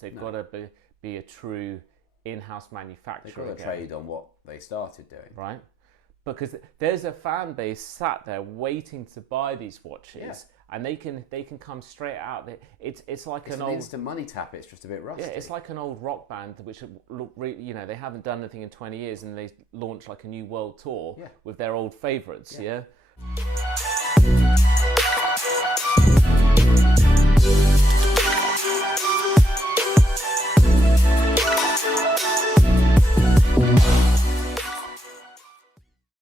They've got to be a true in-house manufacturer. They've got to trade on what they started doing. Right? Because there's a fan base sat there waiting to buy these watches, and they can come straight out. It's like an instant money tap. It's just a bit rusty. Yeah, it's like an old rock band which they haven't done anything in 20 years, and they launch like a new world tour with their old favourites. Yeah.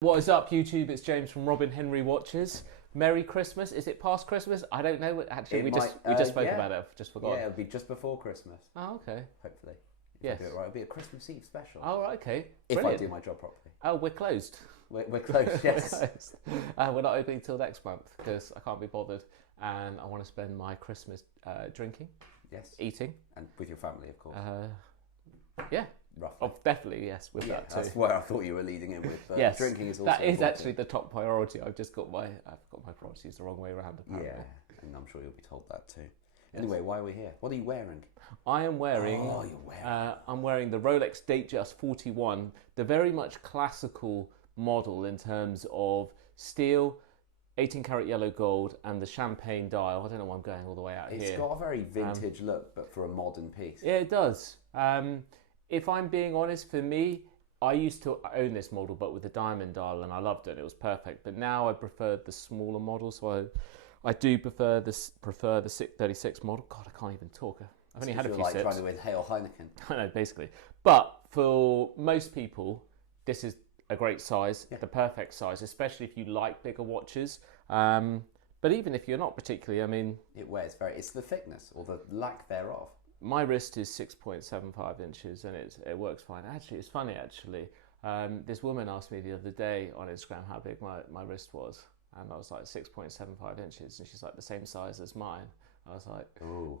What is up, YouTube? It's James from Robin Henry Watches. Merry Christmas. Is it past Christmas? I don't know. Actually, we just spoke about it. I've just forgotten. Yeah, it'll be just before Christmas. Oh, okay. Hopefully. If I do it right, it'll be a Christmas Eve special. Oh, right, okay. If Brilliant. I do my job properly. Oh, we're closed. We're closed, yes. We're closed. We're not opening till next month because I can't be bothered, and I want to spend my Christmas drinking. Yes. Eating. And with your family, of course. Yeah. Roughly. Oh, definitely, yes, with that too. That's where I thought you were leading in with. Yes, drinking is also that is important. actually the top priority. I've got my priorities the wrong way around, apparently. Yeah, and I'm sure you'll be told that too. Yes. Anyway, why are we here? What are you wearing? I am wearing. Oh, you're wearing. I'm wearing the Rolex Datejust 41, the very much classical model in terms of steel, 18 karat yellow gold, and the champagne dial. I don't know why I'm going all the way out here. It's got a very vintage look, but for a modern piece. Yeah, it does. If I'm being honest, for me, I used to own this model, but with the diamond dial, and I loved it. It was perfect. But now I prefer the smaller model, so I do prefer the 636 model. God, I can't even talk. I've only had a few sips. Trying to inhale Heineken. I know, basically. But for most people, this is a great size, the perfect size, especially if you like bigger watches. But even if you're not particularly, I mean, it wears it's the thickness or the lack thereof. My wrist is 6.75 inches and it works fine. Actually, it's funny actually. This woman asked me the other day on Instagram how big my wrist was. And I was like 6.75 inches and she's like the same size as mine. I was like, ooh.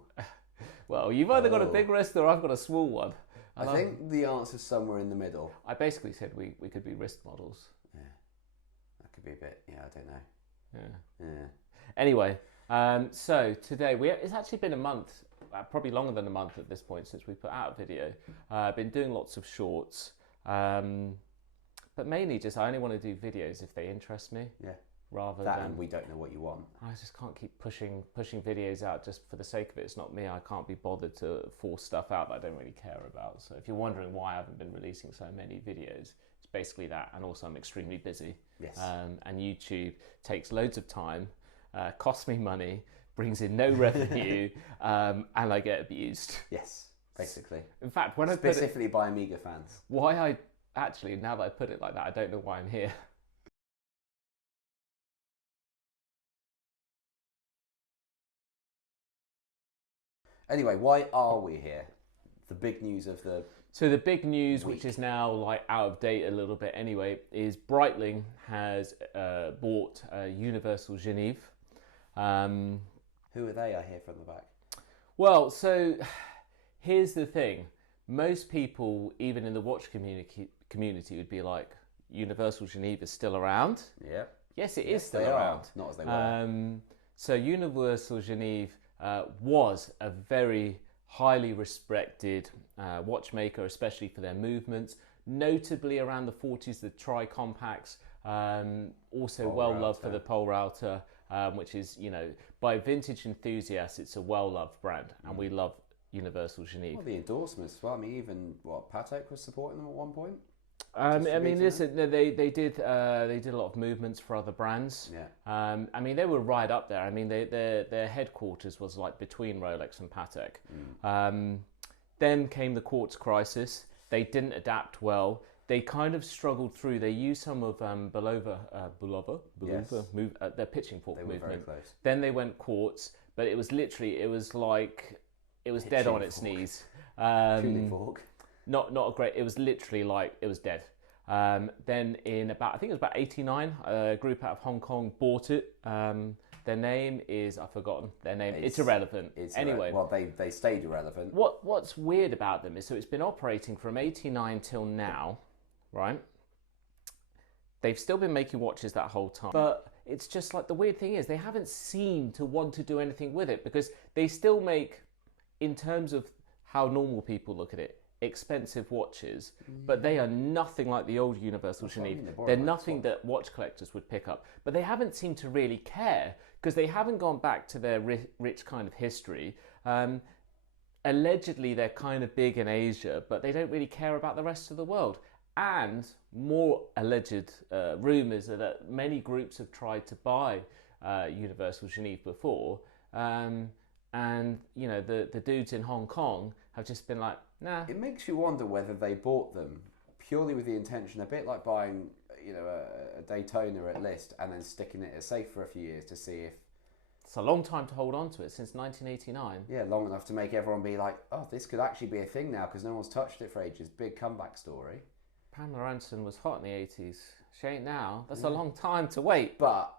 Well, you've either got a big wrist or I've got a small one. I think the answer's somewhere in the middle. I basically said we could be wrist models. Yeah, that could be a bit, I don't know. Yeah. Anyway, so today, it's actually been a month, probably longer than a month at this point since we put out a video. I've been doing lots of shorts, but mainly just I only want to do videos if they interest me. Yeah. Rather that than, and we don't know what you want. I just can't keep pushing videos out just for the sake of it. It's not me. I can't be bothered to force stuff out that I don't really care about. So if you're wondering why I haven't been releasing so many videos, it's basically that. And also I'm extremely busy. Yes. And YouTube takes loads of time, costs me money, brings in no revenue, and I get abused. Yes, basically. In fact, when specifically by Amiga fans. Now that I put it like that, I don't know why I'm here. Anyway, why are we here? The big news of the So the big news, week. which is now like out of date a little bit anyway, is Breitling has bought Universal Geneve. Who are they? I hear from the back. Well, so here's the thing. Most people, even in the watch community, would be like, Universal Geneve is still around. Yeah. Yes, it is still around. Not as they were. So Universal Geneve was a very highly respected watchmaker, especially for their movements, notably around the 40s, the tri-compacts, also well loved for the pole router, which is, by vintage enthusiasts, it's a well-loved brand, and we love Universal Geneve. Well, the endorsements as well. I mean, even Patek was supporting them at one point. I mean, listen, they did a lot of movements for other brands. Yeah. I mean, they were right up there. I mean, their headquarters was like between Rolex and Patek. Then came the quartz crisis. They didn't adapt well. They kind of struggled through. They used some of Bulova, their pitching fork movement. Very close. Then they went quartz, but it was dead on its knees. Tuning fork. Not a great. It was literally like it was dead. Then in I think it was about 89, a group out of Hong Kong bought it. Their name is, I've forgotten their name. It's irrelevant. Anyway, well, they stayed irrelevant. What's weird about them is, so it's been operating from 89 till now, right? They've still been making watches that whole time, but it's just like the weird thing is they haven't seemed to want to do anything with it, because they still make, in terms of how normal people look at it. Expensive watches, but they are nothing like the old Universal Geneve. They're nothing that watch collectors would pick up, but they haven't seemed to really care because they haven't gone back to their rich kind of history. Allegedly, they're kind of big in Asia, but they don't really care about the rest of the world. And more alleged rumours are that many groups have tried to buy Universal Geneve before, and the dudes in Hong Kong have just been like, nah. It makes you wonder whether they bought them purely with the intention, a bit like buying, a Daytona at list and then sticking it as safe for a few years to see if. It's a long time to hold on to it, since 1989. Yeah, long enough to make everyone be like, oh, this could actually be a thing now because no one's touched it for ages. Big comeback story. Pamela Anderson was hot in the 80s. She ain't now. That's a long time to wait. But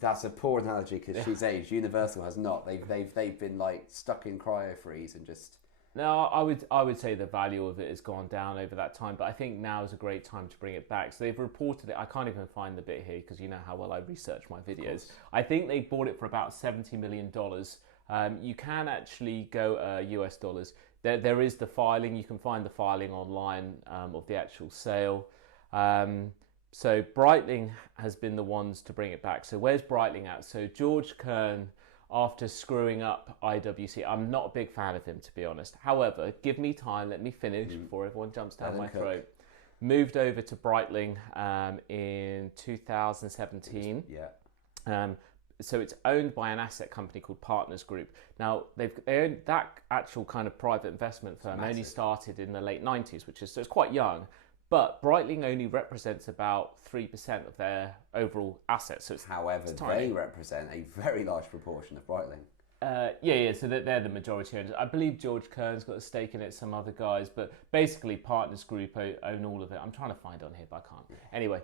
that's a poor analogy because she's aged. Universal has not. They've been like stuck in cryo freeze and just. No, I would say the value of it has gone down over that time, but I think now is a great time to bring it back. So they've reported it. I can't even find the bit here because you know how well I research my videos. I think they bought it for about $70 million. You can actually go US dollars. There is the filing. You can find the filing online of the actual sale. So Breitling has been the ones to bring it back. So where's Breitling at? So George Kern, after screwing up IWC, I'm not a big fan of him, to be honest. However, give me time, let me finish before everyone jumps down my throat. Moved over to Breitling in 2017. Yeah. So it's owned by an asset company called Partners Group. Now, they own that actual kind of private investment firm only started in the late 90s, so it's quite young. But Breitling only represents about 3% of their overall assets. So However, they represent a very large proportion of Breitling. So they're the majority owners. I believe George Kern's got a stake in it, some other guys, but basically Partners Group own all of it. I'm trying to find it on here, but I can't. Anyway,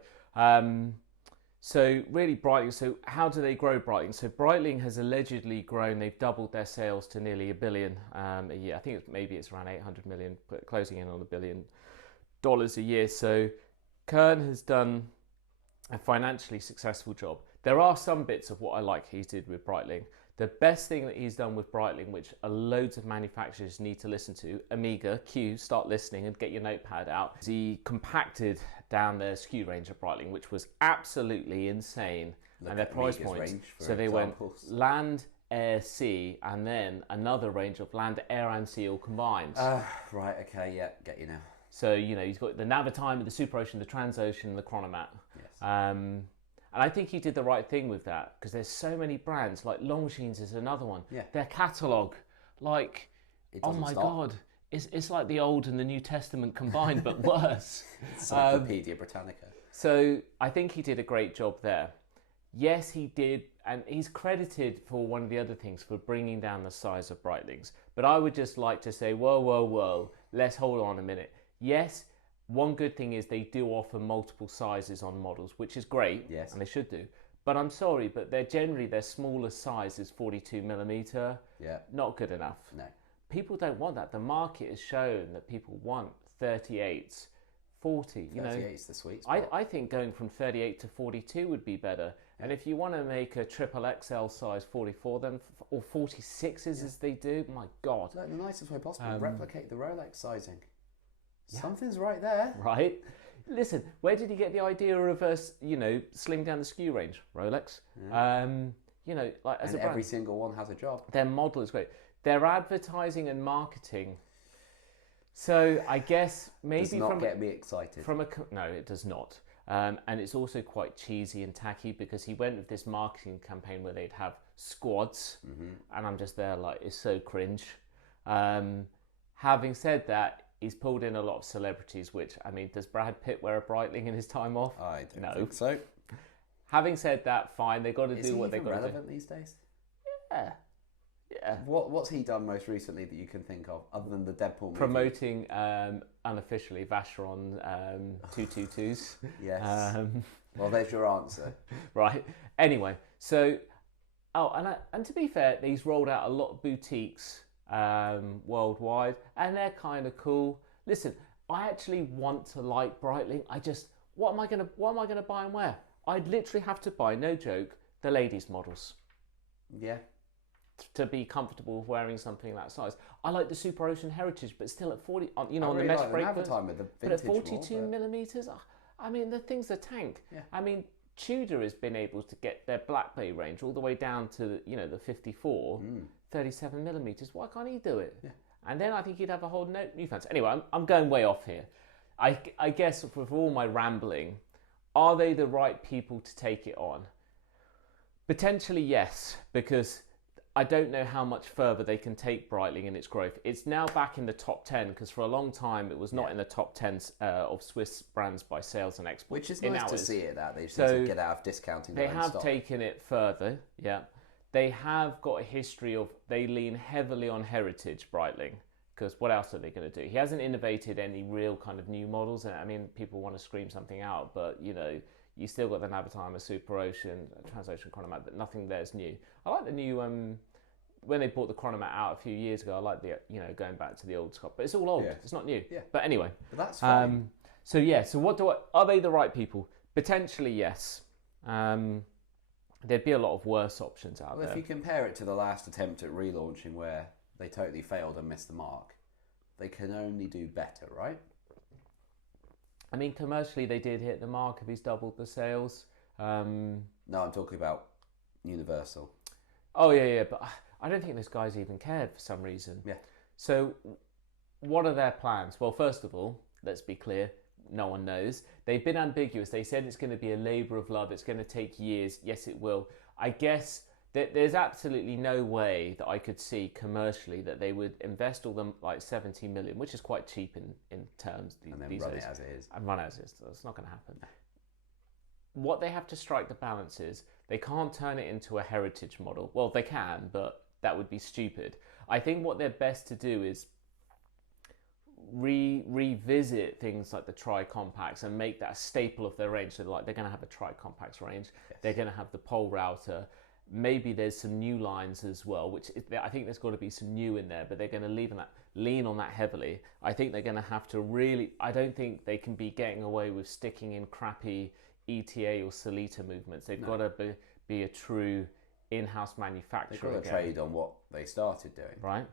so really Breitling, so how do they grow Breitling? So Breitling has allegedly grown, they've doubled their sales to nearly $1 billion a year. I think it's around 800 million, but closing in on $1 billion a year. So Kern has done a financially successful job. There are some bits of what I like he did with Breitling. The best thing that he's done with Breitling, which loads of manufacturers need to listen to, Amiga, Q, start listening and get your notepad out, is he compacted down their SKU range of Breitling, which was absolutely insane. And their price points. So they went land, air, sea, and then another range of land, air and sea all combined. Right, okay, yeah, get you now. So, he's got the Navitimer, the Super Ocean, the Transocean, and the Chronomat. Yes. And I think he did the right thing with that because there's so many brands, like Long Machines is another one. Yeah. Their catalogue, like, oh my God, it's like the Old and the New Testament combined, but worse. Encyclopedia Britannica. So I think he did a great job there. Yes, he did, and he's credited for one of the other things for bringing down the size of Breitlings. But I would just like to say, whoa, let's hold on a minute. Yes, one good thing is they do offer multiple sizes on models, which is great, yes, and they should do. But I'm sorry, but their smallest size is 42 millimeter. Yeah, not good enough. No, people don't want that. The market has shown that people want 38s, 40. 38's the sweet spot. I think going from 38 to 42 would be better. And if you want to make a triple XL size 44, then or 46s as they do, my God. No, the nicest way possible. Replicate the Rolex sizing. Yeah. Something's right there. Right. Listen, where did he get the idea of slim down the SKU range? Rolex. Yeah. Like as a brand, every single one has a job. Their model is great. Their advertising and marketing. So I guess maybe does not get me excited. No, it does not. And it's also quite cheesy and tacky because he went with this marketing campaign where they'd have squads, and I'm just there like, it's so cringe. Having said that, he's pulled in a lot of celebrities, which, I mean, does Brad Pitt wear a Breitling in his time off? I don't think so. Having said that, fine, they've got to do what they've got to do. Is he relevant these days? Yeah. What's he done most recently that you can think of, other than the Deadpool movie? Promoting, unofficially, Vacheron 222s. Yes. Well, there's your answer. Right. Anyway, so... and to be fair, he's rolled out a lot of boutiques worldwide, and they're kind of cool. Listen, I actually want to like Breitling. What am I gonna buy and wear? I'd literally have to buy, no joke, the ladies' models. Yeah. to be comfortable wearing something that size. I like the Super Ocean Heritage, but still at 40, on I the really mesh like the breakers. Navatime with the But at vintage 42 millimeters, I mean, the thing's a tank. Yeah. I mean, Tudor has been able to get their Black Bay range all the way down to the 54, 37 millimeters. Why can't he do it? Yeah. And then I think he'd have a whole new fans. Anyway, I'm going way off here. I guess for all my rambling, are they the right people to take it on? Potentially yes, because I don't know how much further they can take Breitling in its growth. It's now back in the top 10 because for a long time it was not in the top 10 of Swiss brands by sales and exports. Which is nice to see it that they seem to get out of discounting. They have taken it further, yeah. They have got a history of, they lean heavily on heritage, Breitling, because what else are they going to do? He hasn't innovated any real kind of new models. I mean, people want to scream something out, but you still got the Navatime, a Super Ocean, a Transocean Chronomat, but nothing there's new. I like the new, when they bought the Chronomat out a few years ago, I like the, going back to the old Scott, but it's all old, it's not new. Yeah. But anyway. But that's fine. So are they the right people? Potentially, yes. There'd be a lot of worse options out there. Well, if you compare it to the last attempt at relaunching where they totally failed and missed the mark, they can only do better, right? I mean, commercially, they did hit the mark if he's doubled the sales. No, I'm talking about Universal. Oh, yeah, but I don't think those guys even cared for some reason. Yeah. So what are their plans? Well, first of all, let's be clear, no one knows. They've been ambiguous. They said it's going to be a labour of love. It's going to take years. Yes, it will. I guess there's absolutely no way that I could see commercially that they would invest all them like 70 million, which is quite cheap in terms and then these run days. it as it is. And run as it is. That's not going to happen. What they have to strike the balance is they can't turn it into a heritage model. Well, they can, but that would be stupid. I think what they're best to do is revisit things like the tri-compacts and make that a staple of their range. So they're going to have a tri-compacts range. Yes. They're going to have the pole router. Maybe there's some new lines as well, which I think there's got to be some new in there, but they're going to lean on that heavily. I think they're going to have to really, I don't think they can be getting away with sticking in crappy ETA or Solita movements. They've got to be a true in-house manufacturer. They've got to trade on what they started doing. Right.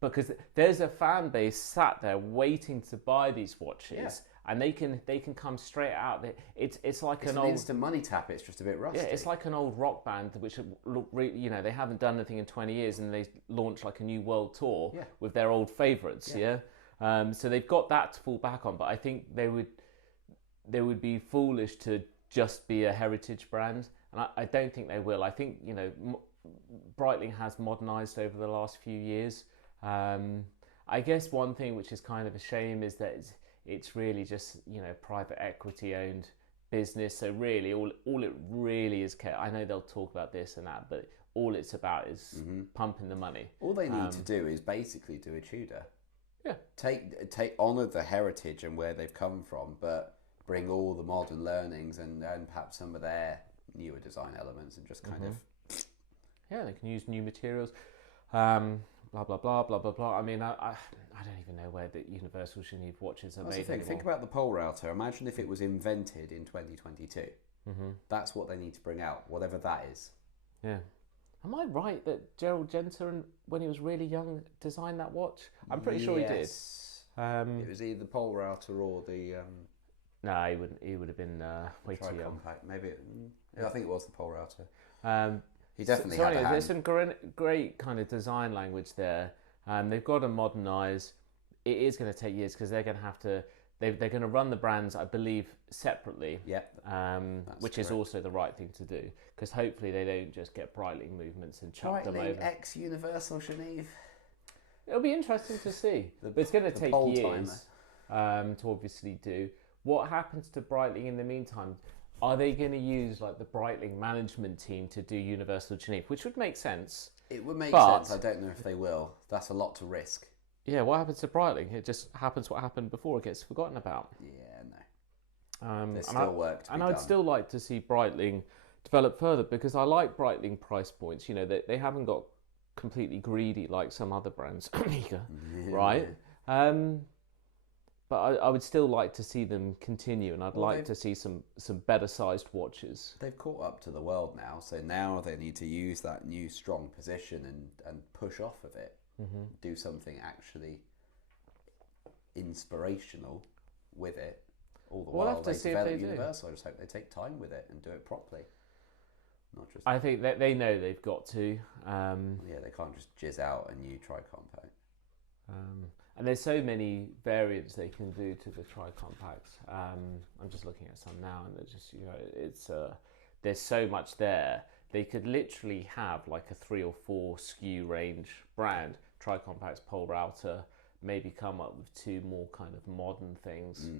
Because there's a fan base sat there waiting to buy these watches, and they can come straight out. It's like an old instant money tap. It's just a bit rusty. Yeah, it's like an old rock band which look, they haven't done anything in 20 years, and they launch like a new world tour with their old favourites. So they've got that to fall back on. But I think they would be foolish to just be a heritage brand, and I don't think they will. I think Breitling has modernised over the last few years. I guess one thing which is kind of a shame is that it's really just private equity owned business. So really, all it really is. I know they'll talk about this and that, but all it's about is pumping the money. All they need to do is basically do a Tudor. Yeah. Take honour the heritage and where they've come from, but bring all the modern learnings and perhaps some of their newer design elements and just kind of. Yeah, they can use new materials. Blah blah blah blah blah blah. I mean, I don't even know where the Universal Geneve watches are made anymore. Think about the pole router. Imagine if it was invented in 2022. That's what they need to bring out, whatever that is. Yeah. Am I right that Gerald Genter, when he was really young, designed that watch? I'm pretty sure he did. It was either the pole router or the. No, he wouldn't. He would have been way too young. Maybe. I think it was the pole router. He definitely had a hand. There's some great kind of design language there. They've got to modernise. It is going to take years because they're going to have to. They're going to run the brands, I believe, separately. Yep. Which is also the right thing to do because hopefully they don't just get Breitling movements and chuck them over. Breitling x Universal Geneve. It'll be interesting to see, but it's going to take years to obviously do. What happens to Breitling in the meantime? Are they going to use like the Breitling management team to do Universal Geneve, which would make sense? It would make sense. I don't know if they will. That's a lot to risk. Yeah, what happens to Breitling? It just happens what happened before. It gets forgotten about. Yeah, no. There's still work to be done. And I'd still like to see Breitling develop further because I like Breitling price points. They haven't got completely greedy like some other brands, right? But but I would still like to see them continue, and I'd like to see some better sized watches. They've caught up to the world now, so now they need to use that new strong position and push off of it. Do something actually inspirational with it. All the while they develop Universal. I just hope they take time with it and do it properly. Not just. I think that they know they've got to. Yeah, they can't just jizz out a new tri-compact. And there's so many variants they can do to the tri-compacts. I'm just looking at some now, and they're just, you know, it's there's so much there. They could literally have like a 3 or 4 SKU range brand, tri-compacts, pole router, maybe come up with 2 more kind of modern things,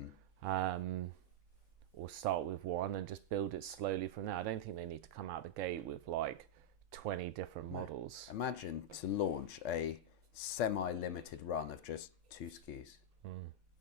or start with 1 and just build it slowly from there. I don't think they need to come out the gate with like 20 different models. Imagine to launch a semi-limited run of just 2 SKUs,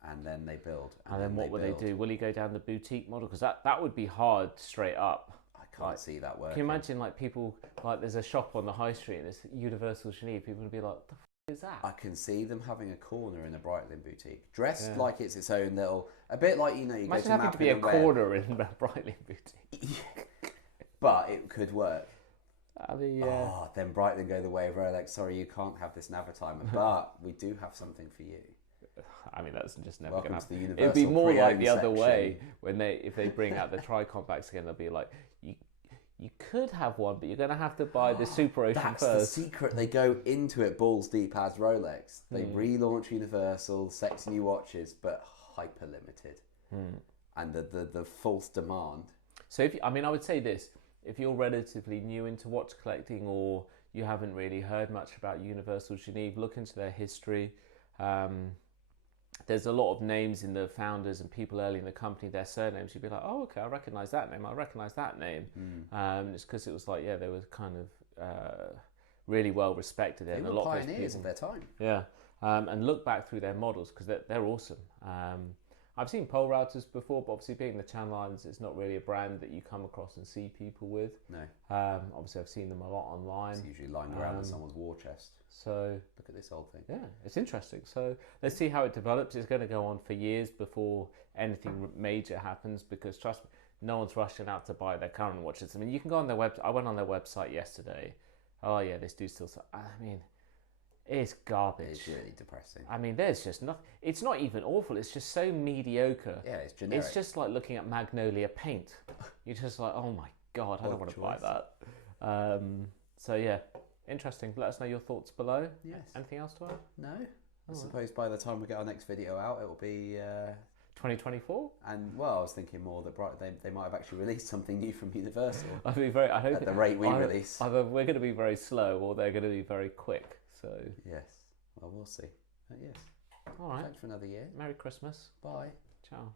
and then they build. And then what will they do? Will he go down the boutique model? Because that would be hard straight up. I can't see that working. Can you imagine like people, like there's a shop on the high street and it's Universal Geneve, people would be like, the f is that? I can see them having a corner in a Breitling boutique, dressed like it's its own little, a bit like, you know, you imagine go to having to be a corner in a Breitling boutique. But it could work. Yeah. Then Breitling go the way of Rolex. Sorry, you can't have this Navitimer, but we do have something for you. I mean, that's just never Welcome going to the to happen. Universal It'd be more like the other section. way when if they bring out the tri-compacts again, they'll be like, you could have one, but you're going to have to buy the Super Ocean That's first. the secret. They go into it balls deep as Rolex. They relaunch Universal, sexy new watches, but hyper limited, and the false demand. So I would say this: if you're relatively new into watch collecting, or you haven't really heard much about Universal Geneve, look into their history. There's a lot of names in the founders and people early in the company, their surnames. You'd be like, oh, okay, I recognise that name. I recognise that name. It's because it was like, yeah, they were kind of really well respected. They and were a lot pioneers of of their time. Yeah, and look back through their models because they're awesome. I've seen pole routers before, but obviously being the Channel Islands, it's not really a brand that you come across and see people with. No. Obviously, I've seen them a lot online. It's usually lying around in someone's war chest. So look at this old thing. Yeah, it's interesting. So let's see how it develops. It's going to go on for years before anything major happens, because trust me, no one's rushing out to buy their current watches. I mean, you can go on their web. I went on their website yesterday. Oh yeah, this dude's still. I mean, it's garbage. It's really depressing. I mean, there's just nothing. It's not even awful. It's just so mediocre. Yeah, it's generic. It's just like looking at Magnolia paint. You're just like, oh my god, I don't want to buy that. So yeah. Interesting. Let us know your thoughts below. Yes. Anything else to add? No. I suppose by the time we get our next video out, it will be 2024. And well, I was thinking more that they might have actually released something new from Universal. I hope at the rate we release. Either we're going to be very slow, or they're going to be very quick. So yes. Well, we'll see. Yes. All right. Thanks for another year. Merry Christmas. Bye. Ciao.